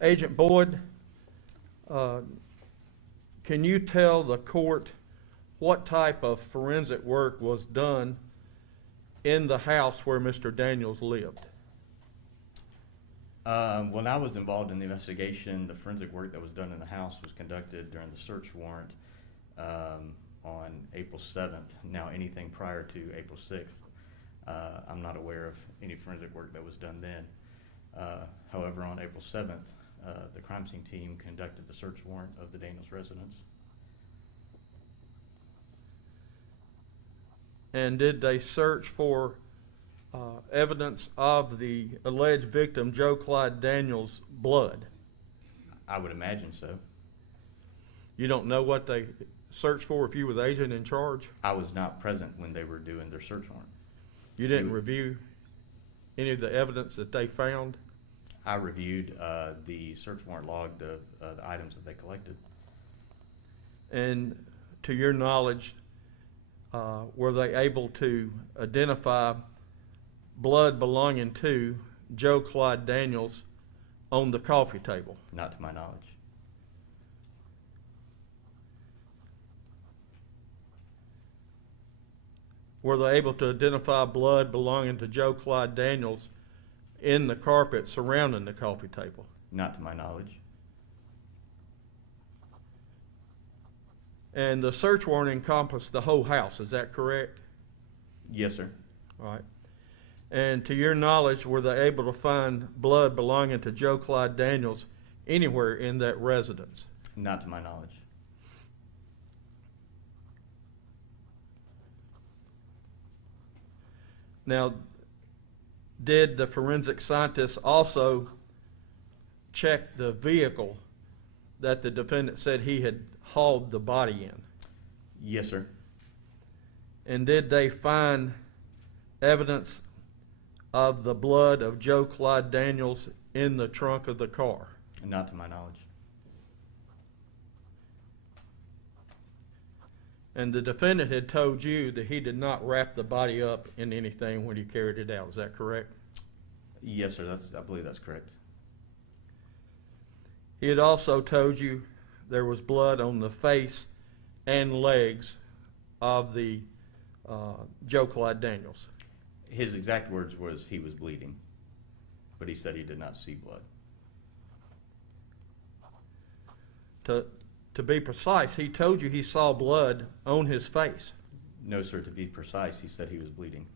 Agent Boyd, can you tell the court what type of forensic work was done in the house where Mr. Daniels lived? When I was involved in the investigation, the forensic work that was done in the house was conducted during the search warrant on April 7th. Now, anything prior to April 6th, I'm not aware of any forensic work that was done then. However, on April 7th, the crime scene team conducted the search warrant of the Daniels residence. And did they search for evidence of the alleged victim, Joe Clyde Daniels' blood? I would imagine so. You don't know what they searched for if you were the agent in charge? I was not present when they were doing their search warrant. You didn't review any of the evidence that they found? I reviewed the search warrant log, the items that they collected. And to your knowledge, were they able to identify blood belonging to Joe Clyde Daniels on the coffee table? Not to my knowledge. Were they able to identify blood belonging to Joe Clyde Daniels in the carpet surrounding the coffee table? Not to my knowledge. And the search warrant encompassed the whole house, is that correct? Yes, sir. All right. And to your knowledge, were they able to find blood belonging to Joe Clyde Daniels anywhere in that residence? Not to my knowledge. Now, did the forensic scientists also check the vehicle that the defendant said he had hauled the body in? Yes, sir. And did they find evidence of the blood of Joe Clyde Daniels in the trunk of the car? Not to my knowledge. And the defendant had told you that he did not wrap the body up in anything when he carried it out. Is that correct? Yes, sir. I believe that's correct. He had also told you there was blood on the face and legs of the Joe Clyde Daniels. His exact words was he was bleeding, but he said he did not see blood. To be precise, he told you he saw blood on his face. No, sir. To be precise, he said he was bleeding.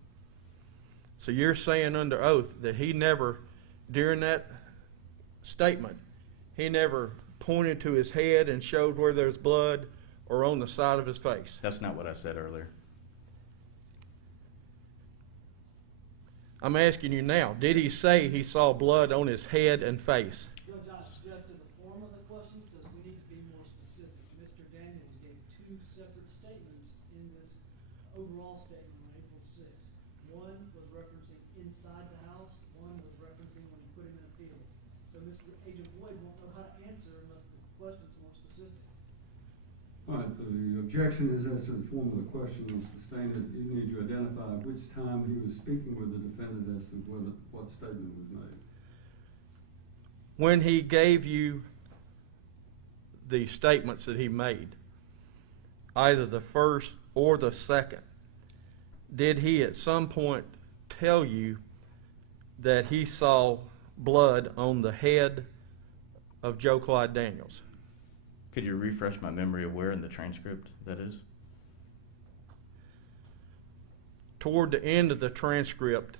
So you're saying under oath that he never, during that statement, he never pointed to his head and showed where there's blood or on the side of his face? That's not what I said earlier. I'm asking you now, did he say he saw blood on his head and face? Judge, I object to the form of the question because we need to be more specific. Mr. Daniels gave two separate statements in this overall statement on April 6th. One was referencing inside the house, one was referencing when he put him in a field. So Mr. Agent Boyd won't know how to answer unless the question's more specific. All right, the objection is as to the form of the question was sustained that you need to identify which time he was speaking with the defendant as to what statement was made. When he gave you the statements that he made, either the first or the second, did he at some point tell you that he saw blood on the head of Joe Clyde Daniels? Could you refresh my memory of where in the transcript that is? Toward the end of the transcript,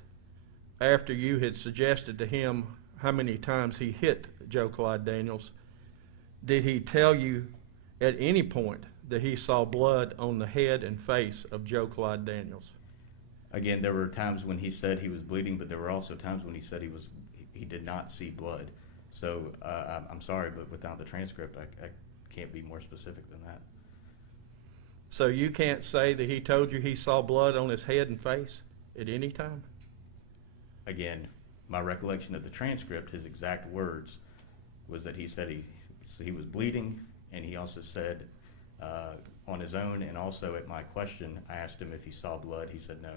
after you had suggested to him how many times he hit Joe Clyde Daniels, did he tell you at any point that he saw blood on the head and face of Joe Clyde Daniels? Again, there were times when he said he was bleeding, but there were also times when he said he did not see blood. So I'm sorry, but without the transcript, I can't be more specific than that. So you can't say that he told you he saw blood on his head and face at any time? Again, my recollection of the transcript, his exact words, was that he said he was bleeding, and he also said on his own, and also at my question, I asked him if he saw blood. He said no.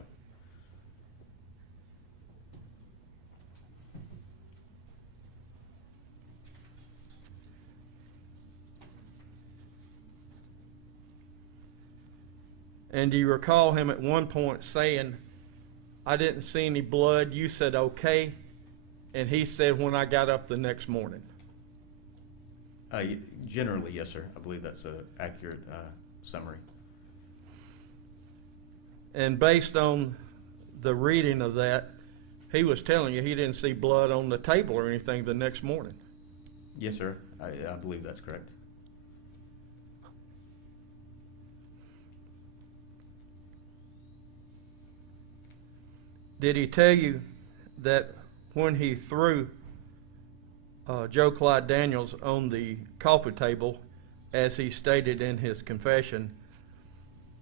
And do you recall him at one point saying, I didn't see any blood, you said okay, and he said when I got up the next morning? Generally, yes, sir. I believe that's an accurate summary. And based on the reading of that, he was telling you he didn't see blood on the table or anything the next morning. Yes, sir. I believe that's correct. Did he tell you that when he threw Joe Clyde Daniels on the coffee table, as he stated in his confession,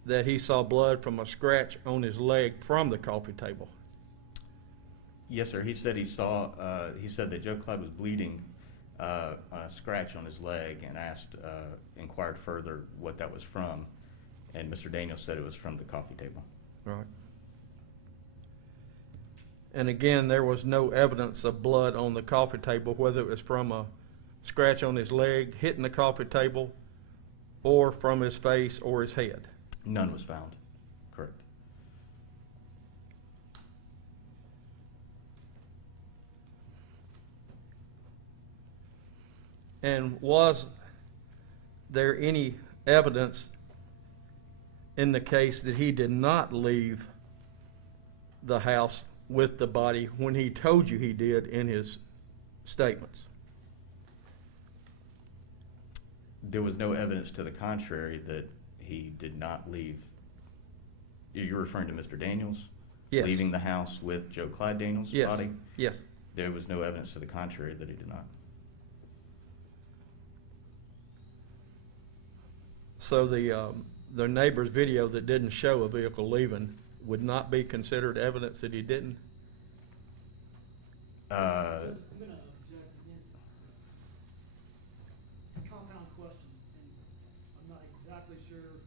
that he saw blood from a scratch on his leg from the coffee table? Yes, sir. He said he saw. He said that Joe Clyde was bleeding on a scratch on his leg, and inquired further what that was from, and Mr. Daniels said it was from the coffee table. Right. And again, there was no evidence of blood on the coffee table, whether it was from a scratch on his leg hitting the coffee table, or from his face or his head. None was found. Correct. And was there any evidence in the case that he did not leave the house with the body when he told you he did in his statements? There was no evidence to the contrary that he did not leave. You're referring to Mr. Daniels? Yes. Leaving the house with Joe Clyde Daniels' Yes. body? Yes. There was no evidence to the contrary that he did not. So the neighbor's video that didn't show a vehicle leaving would not be considered evidence that he didn't? I'm going to object again. It's a compound question, and I'm not exactly sure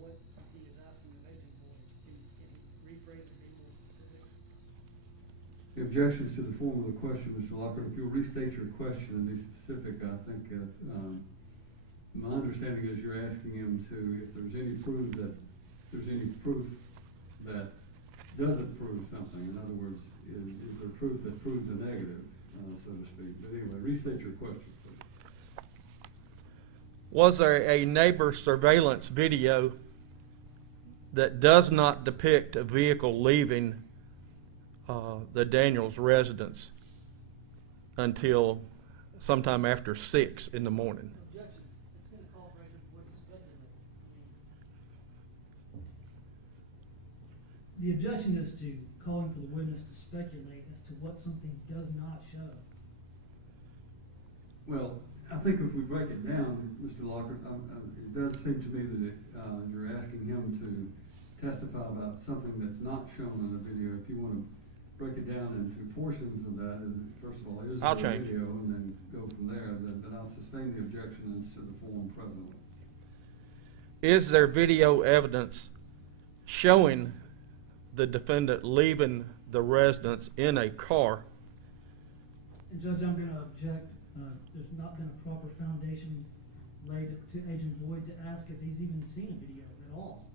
what he is asking of Agent Boyd. Can he rephrase it, be more specific? The objections to the form of the question, Mr. Lockhart, if you'll restate your question and be specific, I think my understanding is you're asking him to, if there's any proof that doesn't prove something. In other words, is there proof that proves the negative, so to speak. But anyway, restate your question, please. Was there a neighbor surveillance video that does not depict a vehicle leaving the Daniels residence until sometime after 6 in the morning? Objection. It's going to call for Agent Boyd to speculate. The objection is to calling for the witness to speculate as to what something does not show. Well, I think if we break it down, Mr. Lockhart, it does seem to me that you're asking him to testify about something that's not shown in the video. If you want to break it down into portions of that, first of all, is I'll there a change. video, and then go from there, then I'll sustain the objection as to the form presently. Is there video evidence showing the defendant leaving the residence in a car? And Judge, I'm going to object. There's not been a proper foundation laid to Agent Boyd to ask if he's even seen a video at all.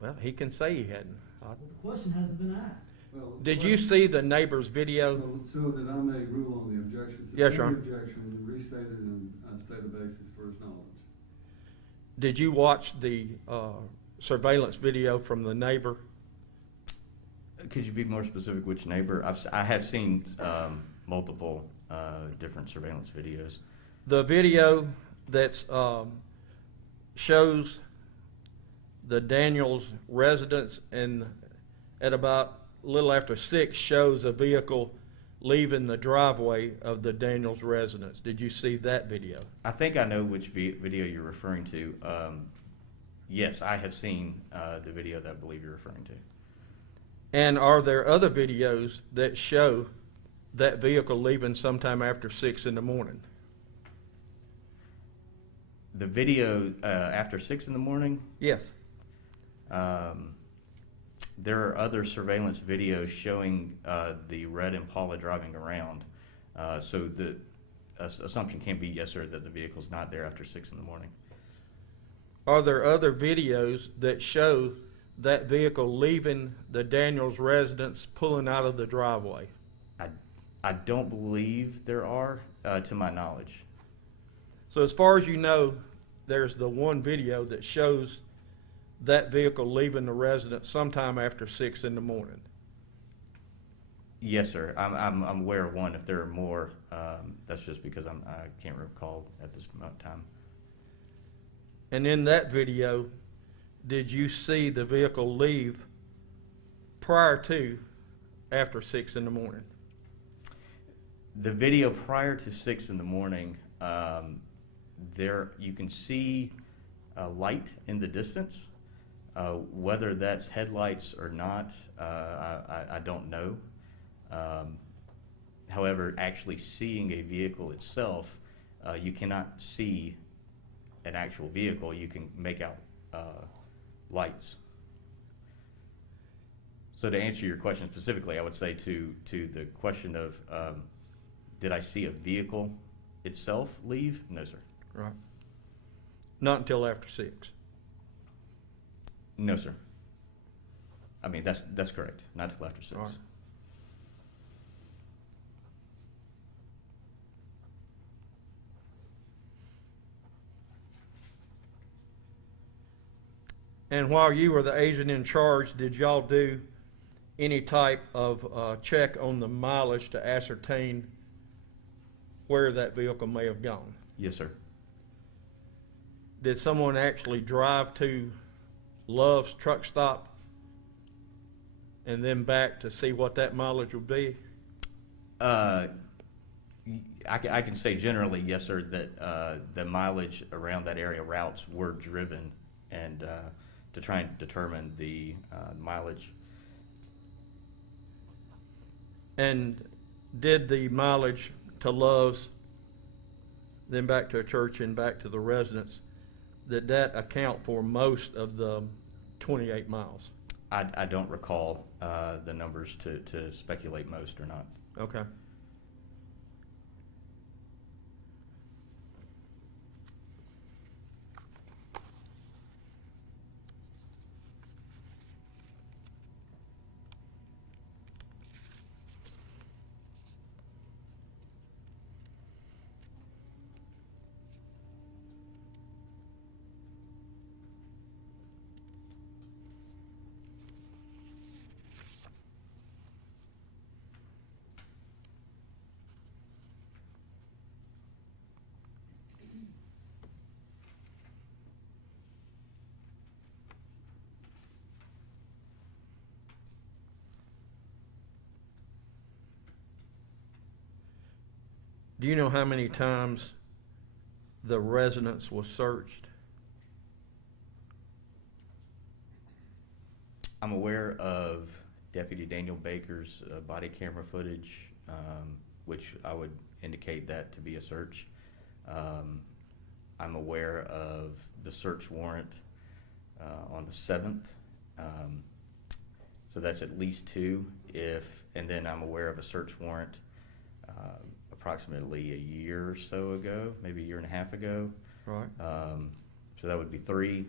Well, he can say he hadn't. Well, the question hasn't been asked. Well, Did you see the neighbor's video? So that I may rule on the objection. Yes, sustain sir. the objection, restate it, and state a basis for his knowledge. Did you watch the surveillance video from the neighbor? Could you be more specific which neighbor? I have seen multiple different surveillance videos. The video that shows the Daniels residence, and at about a little after 6 shows a vehicle leaving the driveway of the Daniels residence. Did you see that video? I think I know which video you're referring to. Yes, I have seen the video that I believe you're referring to. And are there other videos that show that vehicle leaving sometime after 6 in the morning? The video after 6 in the morning? Yes. There are other surveillance videos showing the red Impala driving around. So the assumption can't be, yes, sir, that the vehicle's not there after 6 in the morning. Are there other videos that show that vehicle leaving the Daniels residence, pulling out of the driveway? I don't believe there are, to my knowledge. So as far as you know, there's the one video that shows that vehicle leaving the residence sometime after 6 in the morning. Yes, sir. I'm aware of one. If there are more, that's just because I can't recall at this time. And in that video, did you see the vehicle leave prior to after 6 in the morning? The video prior to 6 in the morning, there you can see a light in the distance. Whether that's headlights or not, I don't know. However, actually seeing a vehicle itself, you cannot see an actual vehicle. You can make out lights. So to answer your question specifically, I would say to the question of did I see a vehicle itself leave? No, sir. Right. Not until after 6. No, sir. I mean, that's correct. Not till after 6. All right. And while you were the agent in charge, did y'all do any type of check on the mileage to ascertain where that vehicle may have gone? Yes, sir. Did someone actually drive to Love's truck stop and then back to see what that mileage would be? I can say generally, yes, sir, that the mileage around that area routes were driven and to try and determine the mileage. And did the mileage to Love's, then back to a church and back to the residence, did that account for most of the 28 miles? I don't recall the numbers to speculate most or not. Okay. Do you know how many times the residence was searched? I'm aware of Deputy Daniel Baker's body camera footage, which I would indicate that to be a search. I'm aware of the search warrant on the 7th, so that's at least 2. And then I'm aware of a search warrant approximately a year or so ago, maybe a year and a half ago. Right. So that would be 3.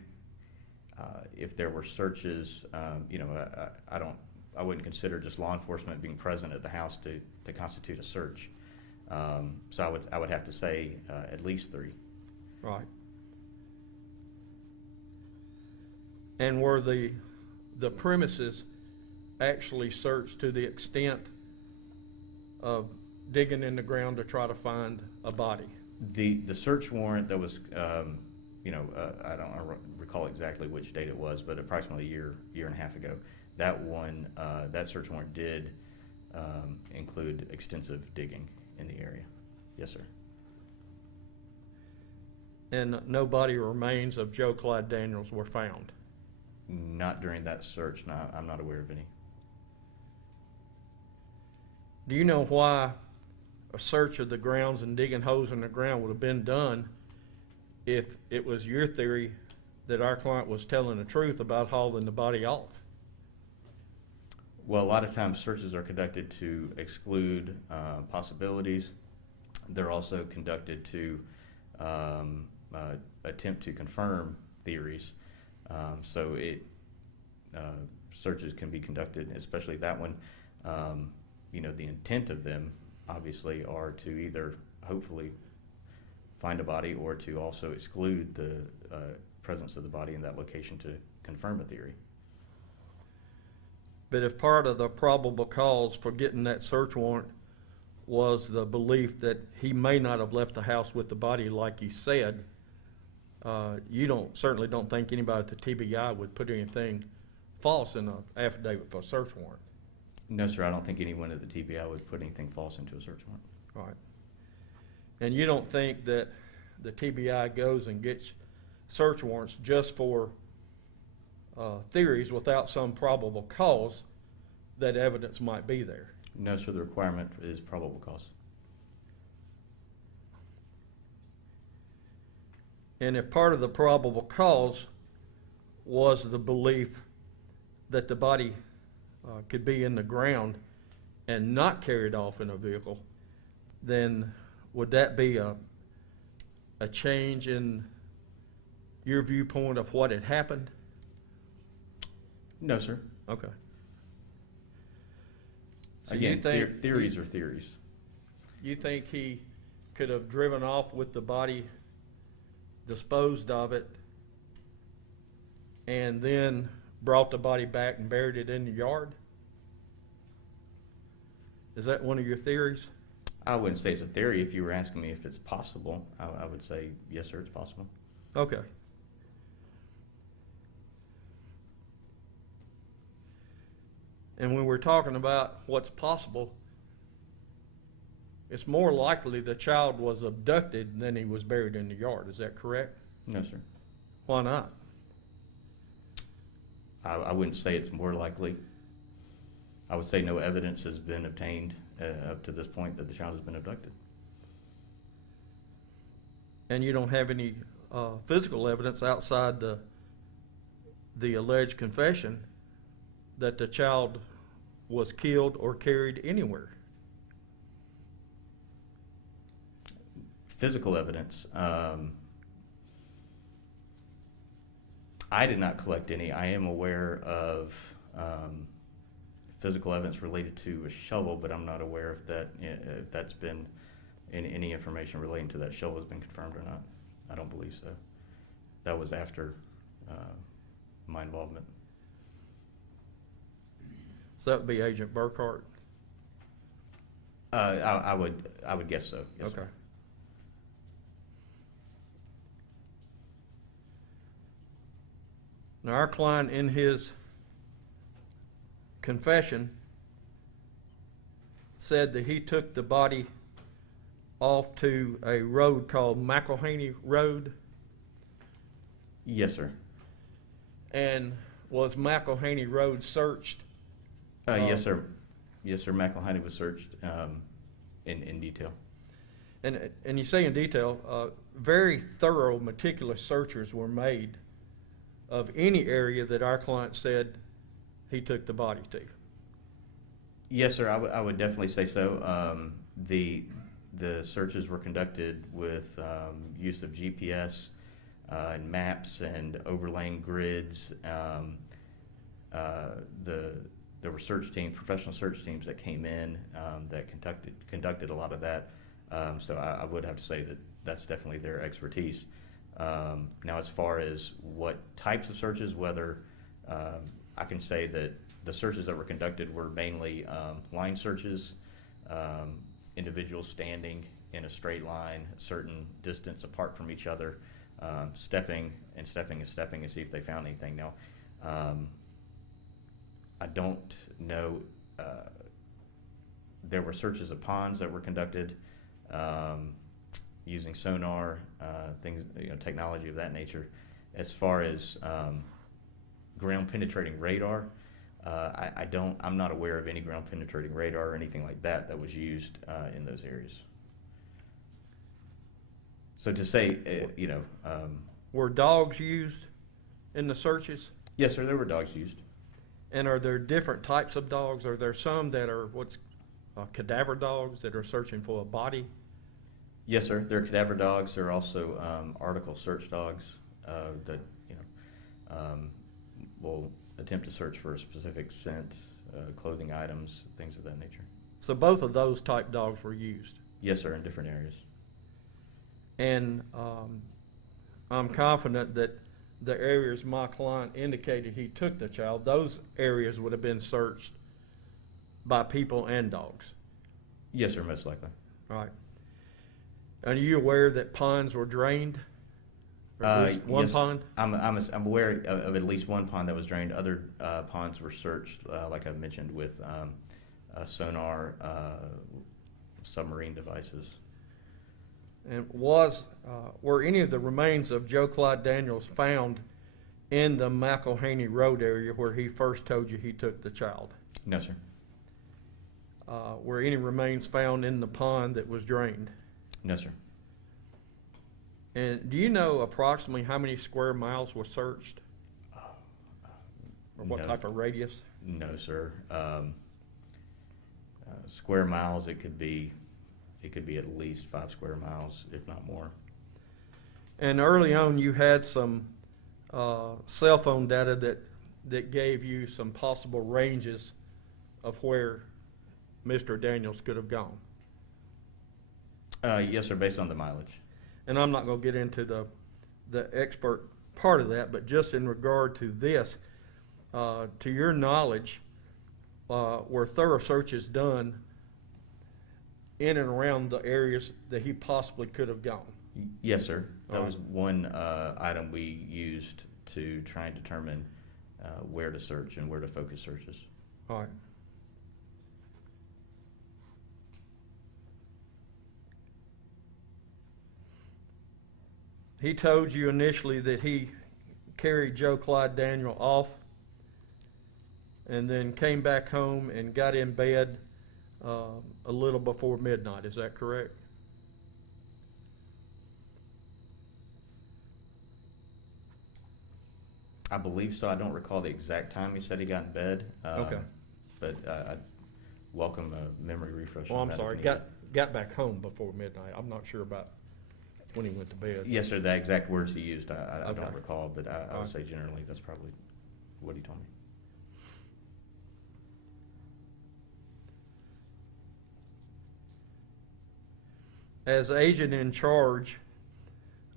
If there were searches, I wouldn't consider just law enforcement being present at the house to constitute a search. So I would have to say at least 3. Right. And were the premises actually searched to the extent of digging in the ground to try to find a body? The search warrant that was, I don't recall exactly which date it was, but approximately a year and a half ago, that search warrant did include extensive digging in the area. Yes, sir. And no body remains of Joe Clyde Daniels were found? Not during that search. No, I'm not aware of any. Do you know why a search of the grounds and digging holes in the ground would have been done if it was your theory that our client was telling the truth about hauling the body off? Well, a lot of times searches are conducted to exclude possibilities. They're also conducted to attempt to confirm theories. So searches can be conducted, especially that one. The intent of them obviously are to either hopefully find a body or to also exclude the presence of the body in that location to confirm a theory. But if part of the probable cause for getting that search warrant was the belief that he may not have left the house with the body like he said, you certainly don't think anybody at the TBI would put anything false in an affidavit for a search warrant. No, sir, I don't think anyone at the TBI would put anything false into a search warrant. All right. And you don't think that the TBI goes and gets search warrants just for theories without some probable cause that evidence might be there? No, sir, the requirement is probable cause. And if part of the probable cause was the belief that the body could be in the ground and not carried off in a vehicle, then would that be a change in your viewpoint of what had happened? No, sir. Okay. So Again, you think theories are theories. You think he could have driven off with the body, disposed of it, and then brought the body back and buried it in the yard? Is that one of your theories? I wouldn't say it's a theory. If you were asking me if it's possible, I would say yes, sir, it's possible. Okay. And when we're talking about what's possible, it's more likely the child was abducted than he was buried in the yard. Is that correct? No, sir. Why not? I wouldn't say it's more likely. I would say no evidence has been obtained up to this point that the child has been abducted. And you don't have any physical evidence outside the alleged confession that the child was killed or carried anywhere? Physical evidence. I did not collect any. I am aware of physical evidence related to a shovel, but I'm not aware if that's been any information relating to that shovel has been confirmed or not. I don't believe so. That was after my involvement. So that would be Agent Burkhart? I would guess so. Yes, Okay. sir. Now, our client, in his confession, said that he took the body off to a road called McElhaney Road. Yes, sir. And was McElhaney Road searched? Yes, sir. Yes, sir. McElhaney was searched in detail. And you say in detail, very thorough, meticulous searches were made of any area that our client said he took the body to. Yes, sir. I would definitely say so. The searches were conducted with use of GPS and maps and overlaying grids. There were search teams, professional search teams that came in that conducted a lot of that. So I would have to say that that's definitely their expertise. Now, as far as what types of searches, whether I can say that the searches that were conducted were mainly line searches, individuals standing in a straight line, a certain distance apart from each other, stepping and see if they found anything. Now, I don't know. There were searches of ponds that were conducted using sonar, things, technology of that nature. As far as ground penetrating radar, I'm not aware of any ground penetrating radar or anything like that was used in those areas. So to say, Were dogs used in the searches? yes, sir, there were dogs used. And are there different types of dogs? Are there some that are cadaver dogs that are searching for a body? Yes, sir. There are cadaver dogs. There are also article search dogs that We'll attempt to search for a specific scent, clothing items, things of that nature. So both of those type dogs were used. Yes, sir, in different areas. And I'm confident that the areas my client indicated he took the child, those areas would have been searched by people and dogs. Yes, sir, most likely. Right. And are you aware that ponds were drained? Or at least one yes, pond? I'm aware of at least one pond that was drained. Other ponds were searched, like I mentioned, with sonar, submarine devices. And were any of the remains of Joe Clyde Daniels found in the McElhaney Road area where he first told you he took the child? No, sir. Were any remains found in the pond that was drained? No, sir. And do you know approximately how many square miles were searched? Or what No. type of radius? No, sir. Square miles, it could be at least 5 square miles, if not more. And early on, you had some cell phone data that gave you some possible ranges of where Mr. Daniels could have gone. Yes, sir, based on the mileage. And I'm not going to get into the expert part of that, but just in regard to this, to your knowledge, were thorough searches done in and around the areas that he possibly could have gone? Yes, sir. That All was one item we used to try and determine where to search and where to focus searches. All right. He told you initially that he carried Joe Clyde Daniel off and then came back home and got in bed a little before midnight. Is that correct? I believe so. I don't recall the exact time he said he got in bed. Okay. But I welcome a memory refresh. Well, on I'm that sorry. if needed. Got back home before midnight. I'm not sure about when he went to bed. Yes, sir. The exact words he used, I Okay. don't recall, but I All would right. say generally that's probably what he told me. As agent in charge,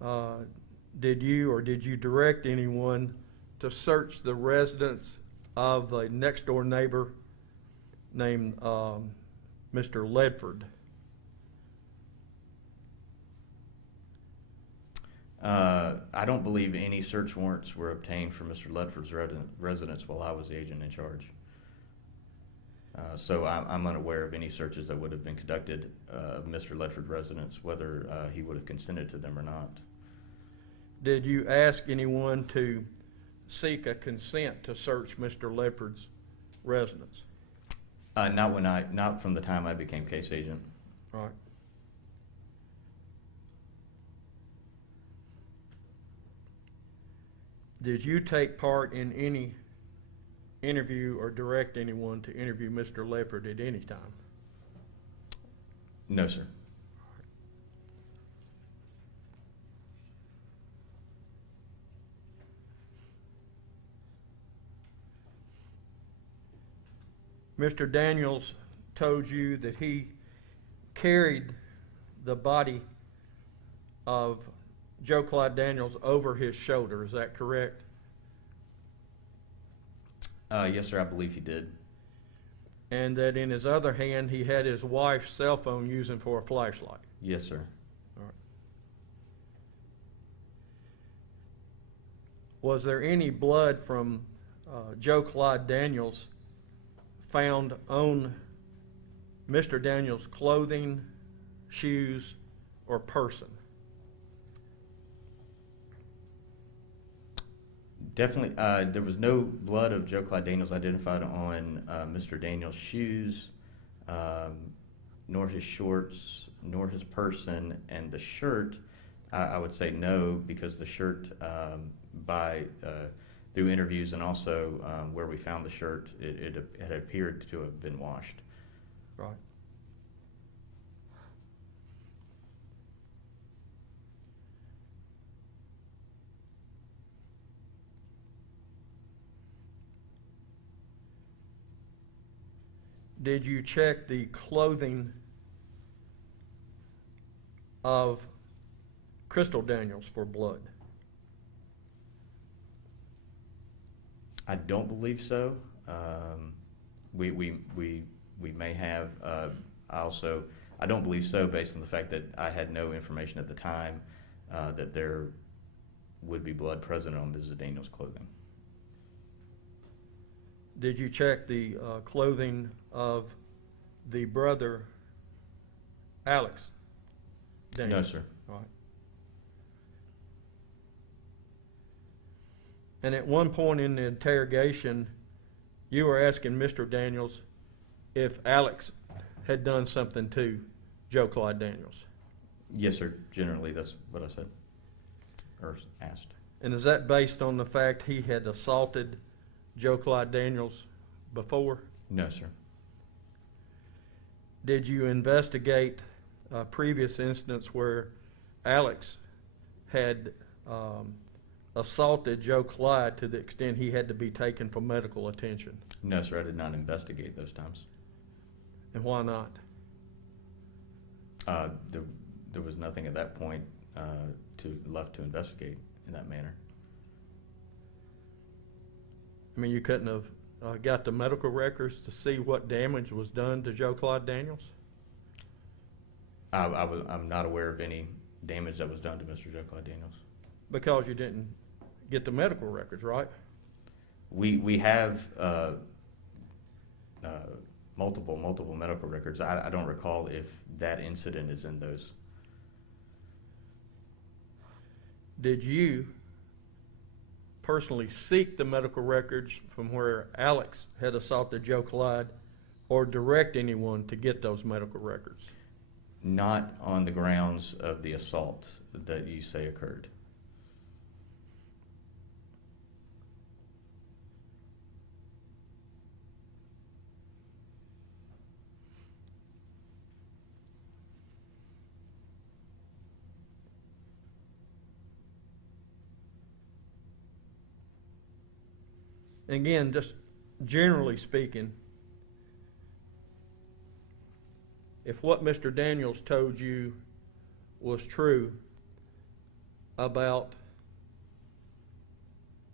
did you direct anyone to search the residence of the next door neighbor named Mr. Ledford? I don't believe any search warrants were obtained for Mr. Ledford's residence while I was the agent in charge. So I'm unaware of any searches that would have been conducted of Mr. Ledford's residence, whether he would have consented to them or not. Did you ask anyone to seek a consent to search Mr. Ledford's residence? Not from the time I became case agent. Right. Did you take part in any interview or direct anyone to interview Mr. Ledford at any time? No, sir. Mr. Daniels told you that he carried the body of Joe Clyde Daniels over his shoulder. Is that correct? Yes, sir. I believe he did. And that in his other hand, he had his wife's cell phone using for a flashlight. Yes, sir. All right. Was there any blood from Joe Clyde Daniels found on Mr. Daniels' clothing, shoes, or person? Definitely. There was no blood of Joe Clyde Daniels identified on Mr. Daniels' shoes, nor his shorts, nor his person, and the shirt. I would say no, because the shirt, through interviews and also where we found the shirt, it had appeared to have been washed. Right. did you check the clothing of Crystal Daniels for blood? I don't believe so. We may have. I don't believe so, based on the fact that I had no information at the time that there would be blood present on Mrs. Daniels' clothing. Did you check the clothing of the brother, Alex Daniels? No, sir. All right. And at one point in the interrogation, you were asking Mr. Daniels if Alex had done something to Joe Clyde Daniels. Yes, sir. Generally, that's what I said or asked. And is that based on the fact he had assaulted Joe Clyde Daniels before? No, sir. Did you investigate previous incidents where Alex had assaulted Joe Clyde to the extent he had to be taken for medical attention? No, sir. I did not investigate those times. And why not? There was nothing at that point left to investigate in that manner. I mean, you couldn't have got the medical records to see what damage was done to Joe Clyde Daniels? I'm not aware of any damage that was done to Mr. Joe Clyde Daniels. Because you didn't get the medical records, right? We have multiple medical records. I don't recall if that incident is in those. Did you personally seek the medical records from where Alex had assaulted Joe Clyde, or direct anyone to get those medical records? Not on the grounds of the assault that you say occurred. Again, just generally speaking, if what Mr. Daniels told you was true about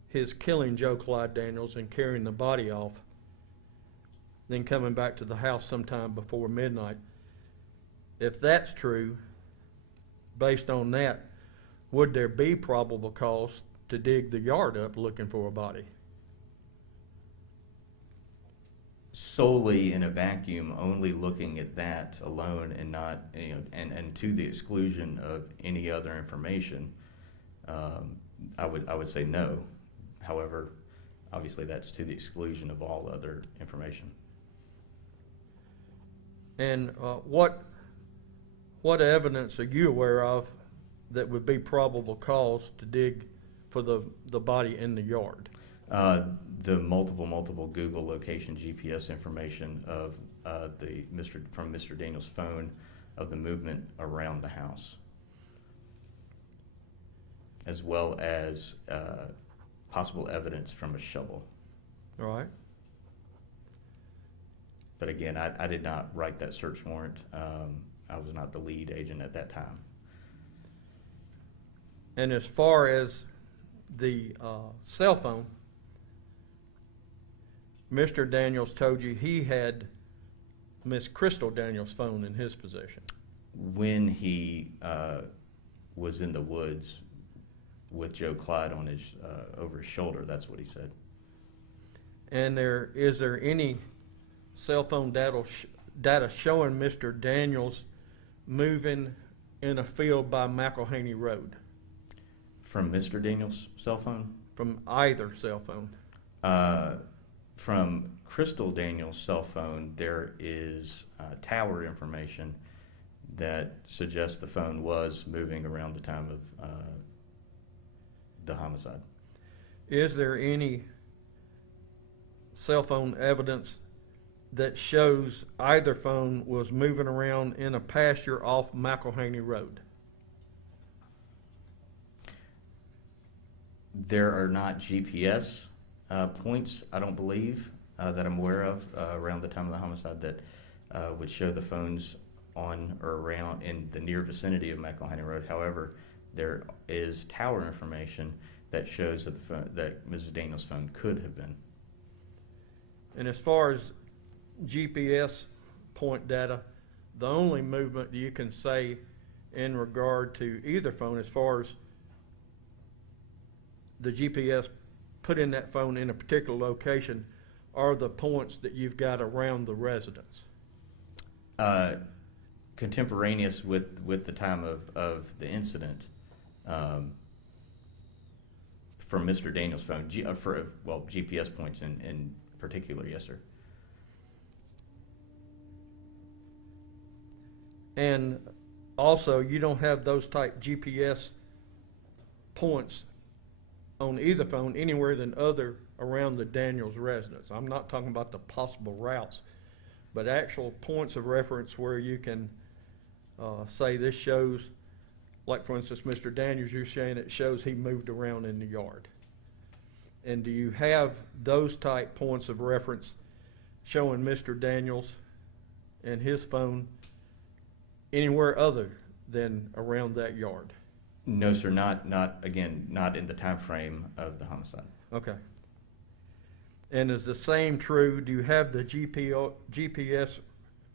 his killing Joe Clyde Daniels and carrying the body off, then coming back to the house sometime before midnight, if that's true, based on that, would there be probable cause to dig the yard up looking for a body? Solely in a vacuum, only looking at that alone and not, and to the exclusion of any other information, I would say no. However, obviously that's to the exclusion of all other information. And what evidence are you aware of that would be probable cause to dig for the body in the yard? The multiple Google location GPS information of from Mr. Daniels' phone of the movement around the house, as well as possible evidence from a shovel. All right. But again, I did not write that search warrant. I was not the lead agent at that time. And as far as the cell phone, Mr. Daniels told you he had Miss Crystal Daniels' phone in his possession. When he was in the woods with Joe Clyde on his over his shoulder, that's what he said. And is there any cell phone data showing Mr. Daniels moving in a field by McElhaney Road? From Mr. Daniels' cell phone? From either cell phone? From Crystal Daniels' cell phone, there is tower information that suggests the phone was moving around the time of the homicide. Is there any cell phone evidence that shows either phone was moving around in a pasture off McElhaney Road? There are not GPS points, I don't believe, that I'm aware of around the time of the homicide that would show the phones on or around in the near vicinity of McElhaney Road. However, there is tower information that shows that that Mrs. Daniels' phone could have been. And as far as GPS point data, the only movement you can say in regard to either phone, as far as the GPS put in that phone in a particular location, are the points that you've got around the residence. Contemporaneous with the time of the incident, from Mr. Daniels' phone, GPS points in particular, yes, sir. And also, you don't have those type GPS points on either phone anywhere than other around the Daniels residence. I'm not talking about the possible routes, but actual points of reference where you can say this shows, like for instance, Mr. Daniels, you're saying it shows he moved around in the yard. And do you have those type points of reference showing Mr. Daniels and his phone anywhere other than around that yard? No, sir, not in the time frame of the homicide. Okay. And is the same true, do you have the GPS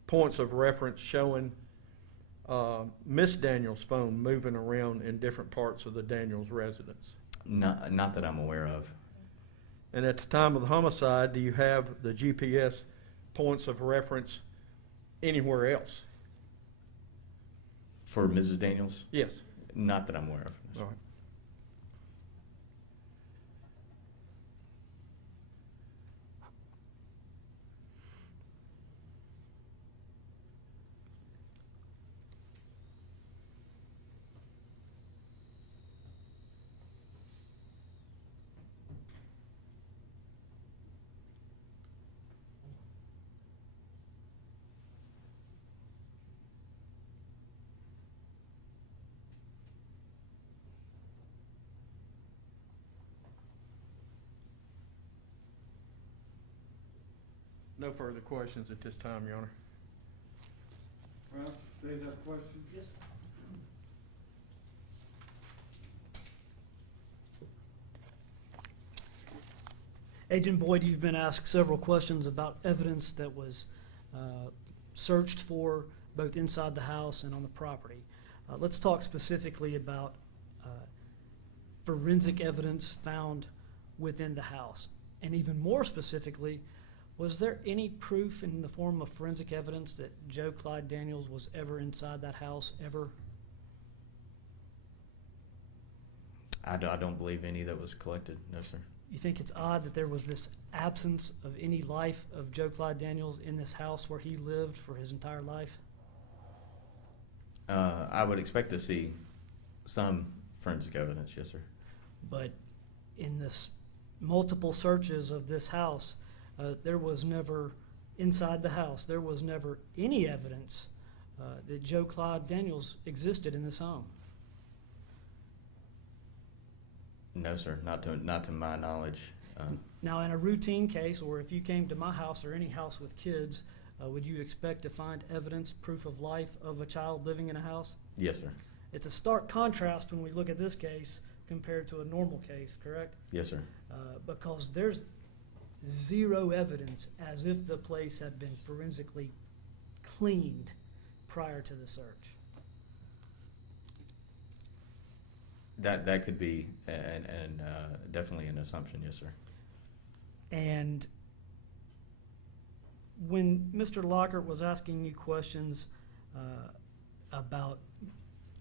points of reference showing Miss Daniels' phone moving around in different parts of the Daniels residence? Not that I'm aware of. And at the time of the homicide, do you have the GPS points of reference anywhere else? For Mrs. Daniels? Yes. Not that I'm aware of. All right. No further questions at this time, Your Honor. Well, State have a question? Yes, sir. Agent Boyd, you've been asked several questions about evidence that was searched for both inside the house and on the property. Let's talk specifically about forensic evidence found within the house. And even more specifically, was there any proof in the form of forensic evidence that Joe Clyde Daniels was ever inside that house, ever? I don't believe any that was collected, no, sir. You think it's odd that there was this absence of any life of Joe Clyde Daniels in this house where he lived for his entire life? I would expect to see some forensic evidence, yes, sir. But in this multiple searches of this house, there was never, inside the house, there was never any evidence that Joe Clyde Daniels existed in this home. No, sir, not to my knowledge. Now, in a routine case, or if you came to my house or any house with kids, would you expect to find evidence, proof of life of a child living in a house? Yes, sir. It's a stark contrast when we look at this case compared to a normal case, correct? Yes, sir. Because there's zero evidence as if the place had been forensically cleaned prior to the search. That could be and definitely an assumption, yes, sir. And when Mr. Lockhart was asking you questions about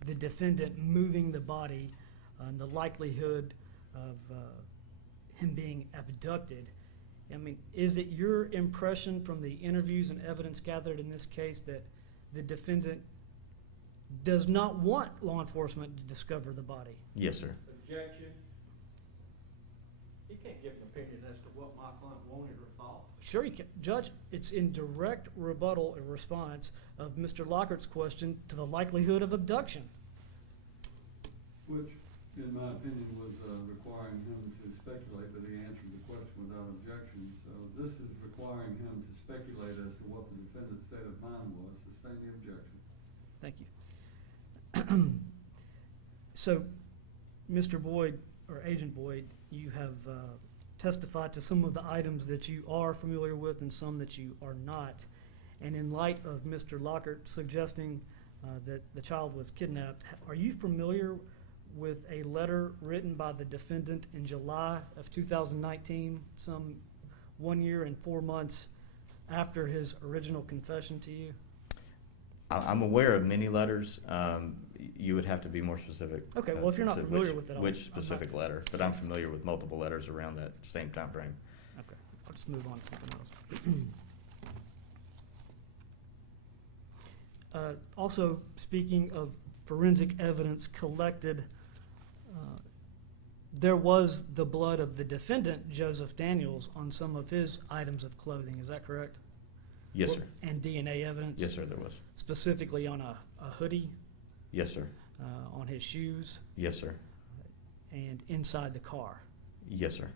the defendant moving the body and the likelihood of him being abducted, I mean, is it your impression from the interviews and evidence gathered in this case that the defendant does not want law enforcement to discover the body? Yes, sir. Objection. He can't give an opinion as to what my client wanted or thought. Sure you can. Judge, it's in direct rebuttal and response of Mr. Lockhart's question to the likelihood of abduction. Which in my opinion, was requiring him to speculate, but he answered the question without objection. So this is requiring him to speculate as to what the defendant's state of mind was. Sustain the objection. Thank you. So, Mr. Boyd, or Agent Boyd, you have testified to some of the items that you are familiar with and some that you are not. And in light of Mr. Lockhart suggesting that the child was kidnapped, are you familiar with a letter written by the defendant in July of 2019, some 1 year and 4 months after his original confession to you? I'm aware of many letters. You would have to be more specific. Okay, well, if you're not to familiar with it, which specific letter, but I'm familiar with multiple letters around that same time frame. Okay, I'll just move on to something else. Also, speaking of forensic evidence collected, there was the blood of the defendant, Joseph Daniels, on some of his items of clothing. Is that correct? Yes, sir. And DNA evidence? Yes, sir, there was. Specifically on a hoodie, Yes, sir. on his shoes, Yes, sir. and inside the car. Yes, sir.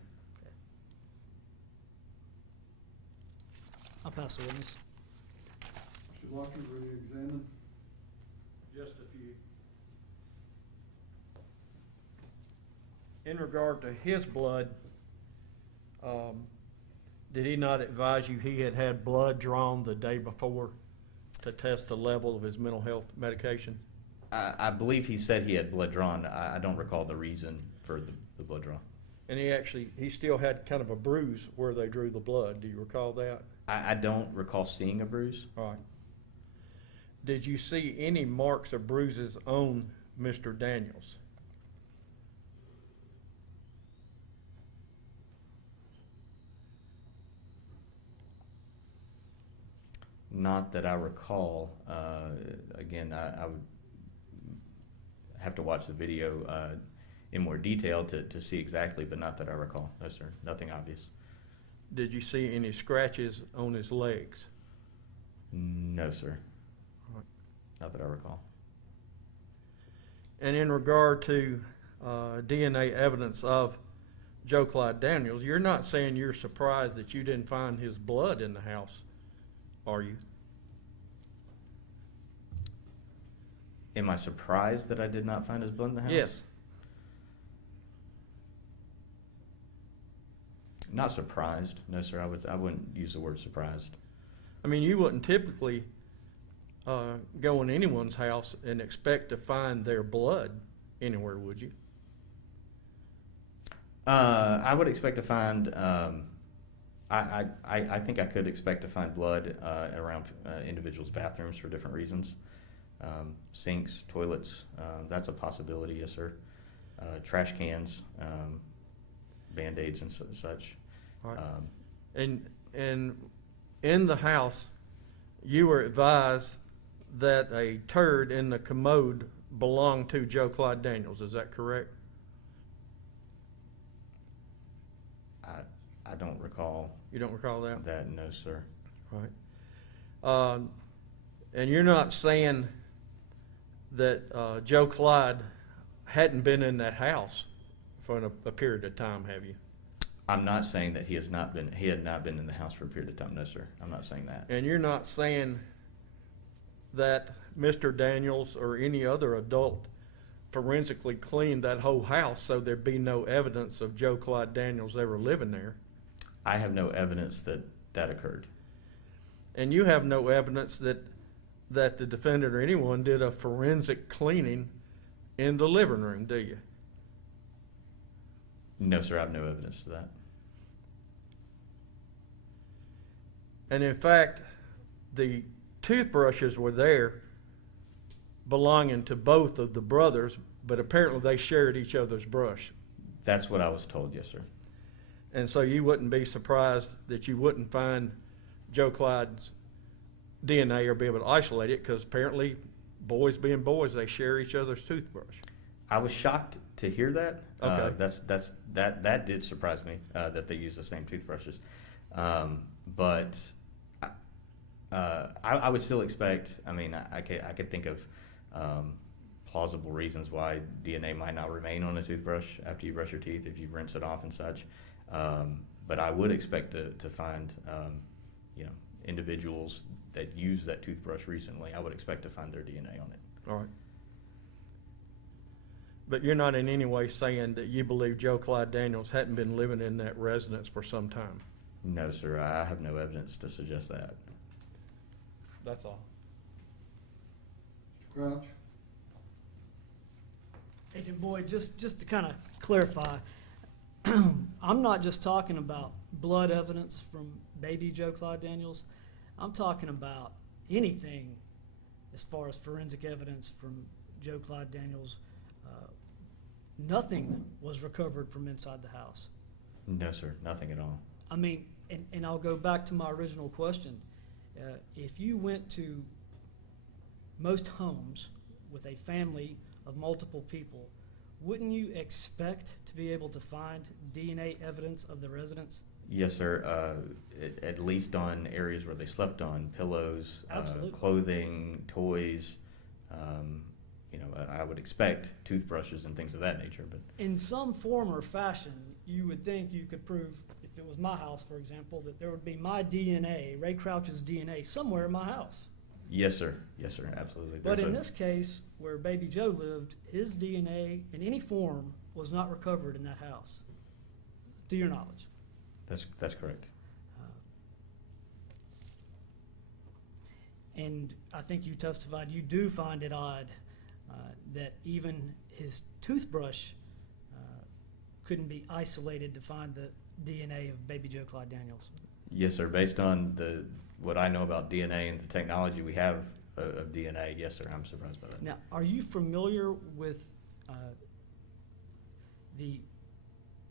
I'll pass the witness. Mr. Lockyer, re-examine. Just a few. In regard to his blood, did he not advise you he had had blood drawn the day before to test the level of his mental health medication? I believe he said he had blood drawn. I don't recall the reason for the blood draw. And he still had kind of a bruise where they drew the blood. Do you recall that? I don't recall seeing a bruise. All right. Did you see any marks or bruises on Mr. Daniels? Not that I recall. Again, I would have to watch the video in more detail to see exactly, but not that I recall. No, sir. Nothing obvious. Did you see any scratches on his legs? No, sir. All right. Not that I recall. And in regard to DNA evidence of Joe Clyde Daniels, you're not saying you're surprised that you didn't find his blood in the house, are you? Am I surprised that I did not find his blood in the house? Yes. Not surprised. No, sir. I wouldn't use the word surprised. I mean, you wouldn't typically go in anyone's house and expect to find their blood anywhere, would you? I would expect to find. I think I could expect to find blood around individuals' bathrooms for different reasons. Sinks, toilets, that's a possibility, yes, sir. Trash cans, Band-Aids and such. All right. And in the house, you were advised that a turd in the commode belonged to Joe Clyde Daniels. Is that correct? I don't recall. You don't recall that? That, no, sir. Right. And you're not saying that Joe Clyde hadn't been in that house for a period of time, have you? I'm not saying that he had not been in the house for a period of time. No, sir. I'm not saying that. And you're not saying that Mr. Daniels or any other adult forensically cleaned that whole house so there'd be no evidence of Joe Clyde Daniels ever living there? I have no evidence that that occurred. And you have no evidence that the defendant or anyone did a forensic cleaning in the living room, do you? No, sir. I have no evidence of that. And in fact, the toothbrushes were there belonging to both of the brothers, but apparently they shared each other's brush. That's what I was told, yes, sir. And so you wouldn't be surprised that you wouldn't find Joe Clyde's DNA or be able to isolate it, because apparently boys being boys, they share each other's toothbrush. I was shocked to hear that. Okay. That did surprise me that they use the same toothbrushes. But I would still expect. I mean, I could think of plausible reasons why DNA might not remain on a toothbrush after you brush your teeth if you rinse it off and such. But I would expect to find, individuals that use that toothbrush recently. I would expect to find their DNA on it. All right. But you're not in any way saying that you believe Joe Clyde Daniels hadn't been living in that residence for some time? No, sir. I have no evidence to suggest that. That's all. Mr. Crouch? Agent Boyd, just to kind of clarify, I'm not just talking about blood evidence from baby Joe Clyde Daniels. I'm talking about anything as far as forensic evidence from Joe Clyde Daniels. Nothing was recovered from inside the house. No, sir. Nothing at all. I mean, and I'll go back to my original question. If you went to most homes with a family of multiple people, wouldn't you expect to be able to find DNA evidence of the residents? Yes, sir. At least on areas where they slept on, pillows, Absolutely. clothing, toys. I would expect toothbrushes and things of that nature. But In some form or fashion, you would think you could prove, if it was my house, for example, that there would be my DNA, Ray Crouch's DNA, somewhere in my house. yes, sir. Yes, sir. Absolutely. But There's in a- this case, where baby Joe lived, his DNA in any form was not recovered in that house, to your knowledge. That's correct. And I think you testified you do find it odd that even his toothbrush couldn't be isolated to find the DNA of baby Joe Clyde Daniels. Yes, sir. Based on what I know about DNA and the technology we have of DNA, yes, sir. I'm surprised by that. Now, are you familiar with the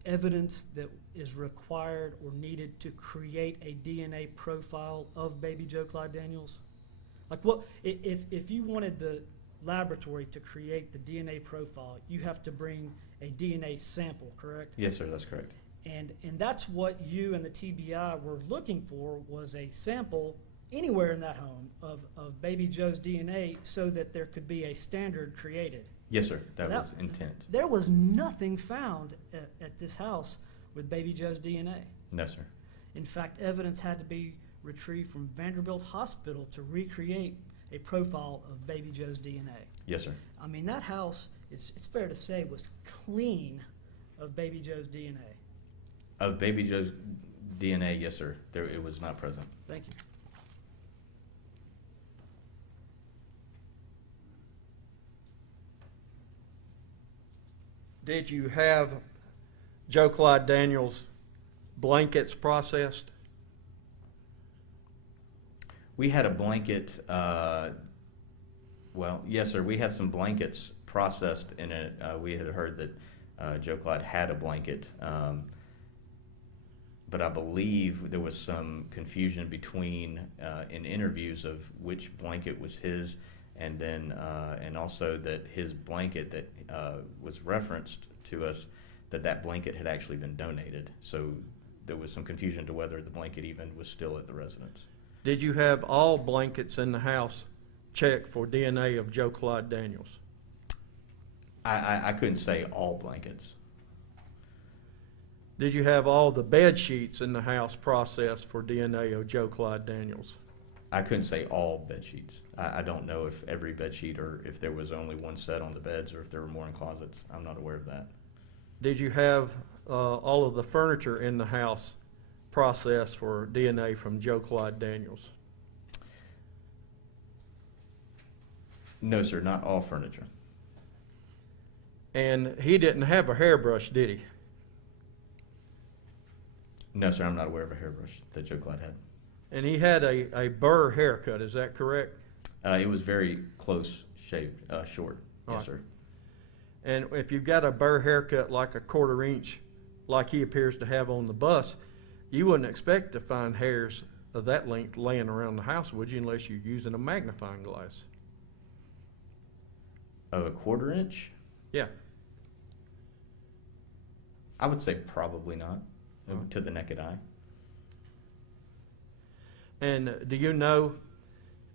evidence that is required or needed to create a DNA profile of baby Joe Clyde Daniels? Like what, if you wanted the laboratory to create the DNA profile, you have to bring a DNA sample, correct? Yes, sir. That's correct. And that's what you and the TBI were looking for, was a sample anywhere in that home of baby Joe's DNA so that there could be a standard created. Yes, sir. That That- was intent. There was nothing found at this house with baby Joe's DNA. No, sir. In fact, evidence had to be retrieved from Vanderbilt Hospital to recreate a profile of baby Joe's DNA. Yes, sir. I mean, that house, it's fair to say, was clean of baby Joe's DNA. Of baby Joe's DNA, yes, sir. It was not present. Thank you. Did you have Joe Clyde Daniels' blankets processed? We had a blanket. Well, yes, sir. We had some blankets processed in it. We had heard that Joe Clyde had a blanket, but I believe there was some confusion between in interviews of which blanket was his, and then and also that his blanket that was referenced to us, that blanket had actually been donated. So there was some confusion to whether the blanket even was still at the residence. Did you have all blankets in the house checked for DNA of Joe Clyde Daniels? I couldn't say all blankets. Did you have all the bed sheets in the house processed for DNA of Joe Clyde Daniels? I couldn't say all bed sheets. I don't know if every bed sheet or if there was only one set on the beds or if there were more in closets. I'm not aware of that. Did you have all of the furniture in the house processed for DNA from Joe Clyde Daniels? No, sir, not all furniture. And he didn't have a hairbrush, did he? No, sir, I'm not aware of a hairbrush that Joe Clyde had. And he had a burr haircut, is that correct? It was very close shaved, short. All Yes, right. sir. And if you've got a burr haircut like a 1/4 inch, like he appears to have on the bus, you wouldn't expect to find hairs of that length laying around the house, would you, unless you're using a magnifying glass? Of a 1/4 inch? Yeah. I would say probably not, to the naked eye. And do you know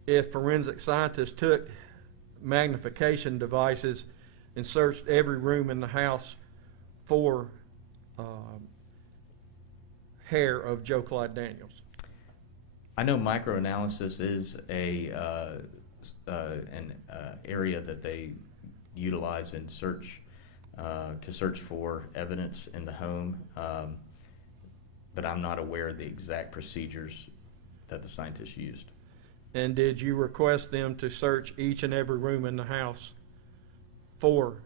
if forensic scientists took magnification devices and searched every room in the house for hair of Joe Clyde Daniels? I know microanalysis is an area that they utilize in search to search for evidence in the home, but I'm not aware of the exact procedures that the scientists used. And did you request them to search each and every room in the house for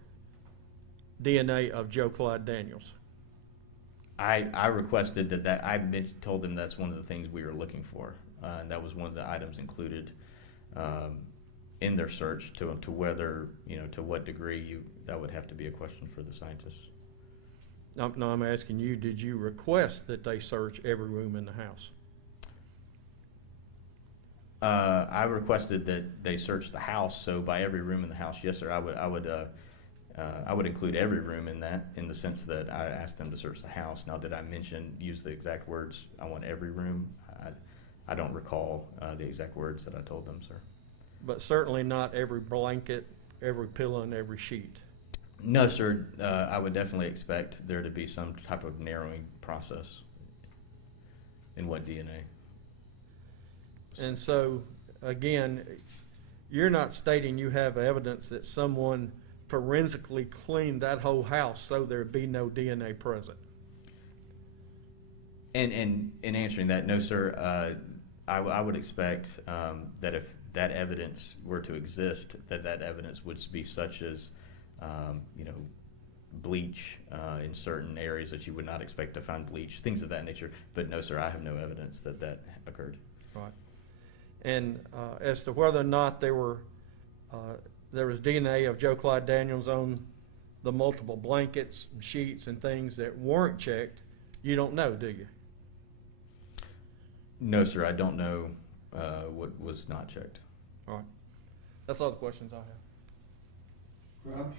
DNA of Joe Clyde Daniels? I requested that I told them that's one of the things we were looking for, and that was one of the items included in their search. To whether, to what degree that would have to be a question for the scientists. No, I'm asking you, did you request that they search every room in the house? I requested that they search the house, so by every room in the house, yes, sir. I would include every room in that, in the sense that I asked them to search the house. Now, did I use the exact words, I want every room? I don't recall the exact words that I told them, sir. But certainly not every blanket, every pillow, and every sheet. No, sir. I would definitely expect there to be some type of narrowing process in what DNA. And so, again, you're not stating you have evidence that someone forensically cleaned that whole house so there'd be no DNA present. And in answering that, no, sir. I would expect that if that evidence were to exist, that evidence would be such as, bleach in certain areas that you would not expect to find bleach, things of that nature. But no, sir, I have no evidence that occurred. Right. And as to whether or not there was DNA of Joe Clyde Daniels on the multiple blankets, and sheets, and things that weren't checked, you don't know, do you? No, sir, I don't know what was not checked. All right. That's all the questions I have. Crouch?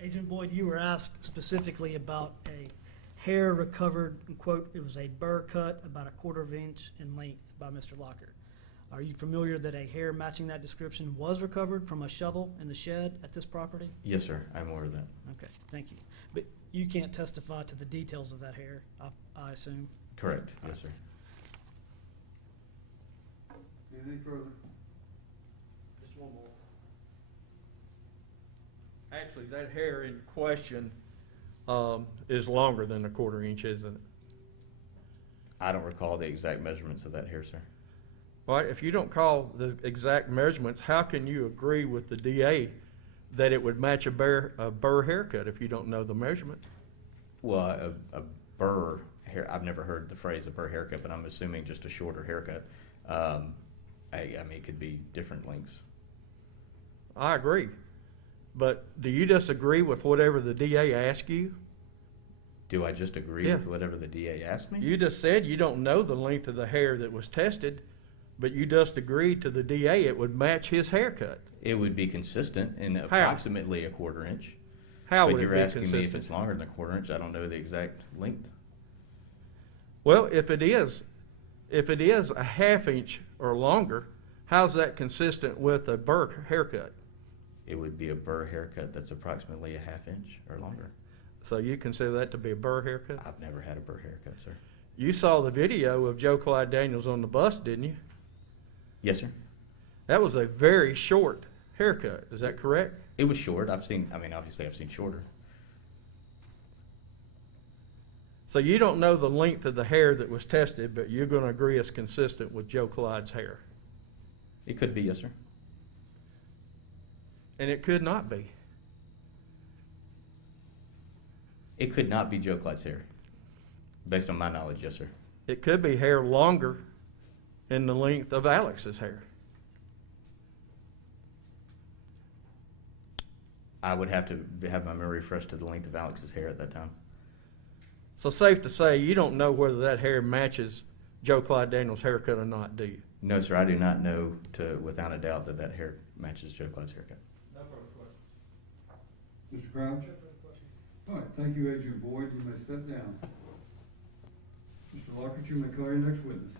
Agent Boyd, you were asked specifically about a hair recovered, quote, it was a burr cut about 1/4 inch in length by Mr. Locker. Are you familiar that a hair matching that description was recovered from a shovel in the shed at this property? Yes, sir, I'm aware of that. Okay, thank you. But you can't testify to the details of that hair, I assume? Correct, yes, sir. Anything further? Just one more. Actually, that hair in question is longer than 1/4 inch, isn't it? I don't recall the exact measurements of that hair, sir. All right, if you don't call the exact measurements, how can you agree with the DA that it would match a burr haircut if you don't know the measurement? Well, a burr hair, I've never heard the phrase a burr haircut, but I'm assuming just a shorter haircut. I mean, it could be different lengths. I agree. But do you disagree with whatever the DA asks you? Do I just agree Yeah. with whatever the DA asked me? You just said you don't know the length of the hair that was tested, but you just agreed to the DA it would match his haircut. It would be consistent in approximately 1/4 inch. How But would it you're be asking me if consistent? it's longer than 1/4 inch. I don't know the exact length. Well, if it is a 1/2 inch or longer, how's that consistent with a burr haircut? It would be a burr haircut that's approximately a 1/2 inch or longer. So you consider that to be a burr haircut? I've never had a burr haircut, sir. You saw the video of Joe Clyde Daniels on the bus, didn't you? Yes, sir. That was a very short haircut. Is that correct? It was short. Obviously I've seen shorter. So you don't know the length of the hair that was tested, but you're going to agree it's consistent with Joe Clyde's hair. It could be, yes, sir. And it could not be. It could not be Joe Clyde's hair. Based on my knowledge, yes, sir. It could be hair longer in the length of Alex's hair. I would have to have my memory fresh to the length of Alex's hair at that time. So safe to say you don't know whether that hair matches Joe Clyde Daniels' haircut or not, do you? No, sir, I do not know without a doubt that hair matches Joe Clyde's haircut. No further questions. Mr. Crouch? No further questions. All right, thank you, Agent Boyd. You may step down. Mr. Lockett, you may call your next witness.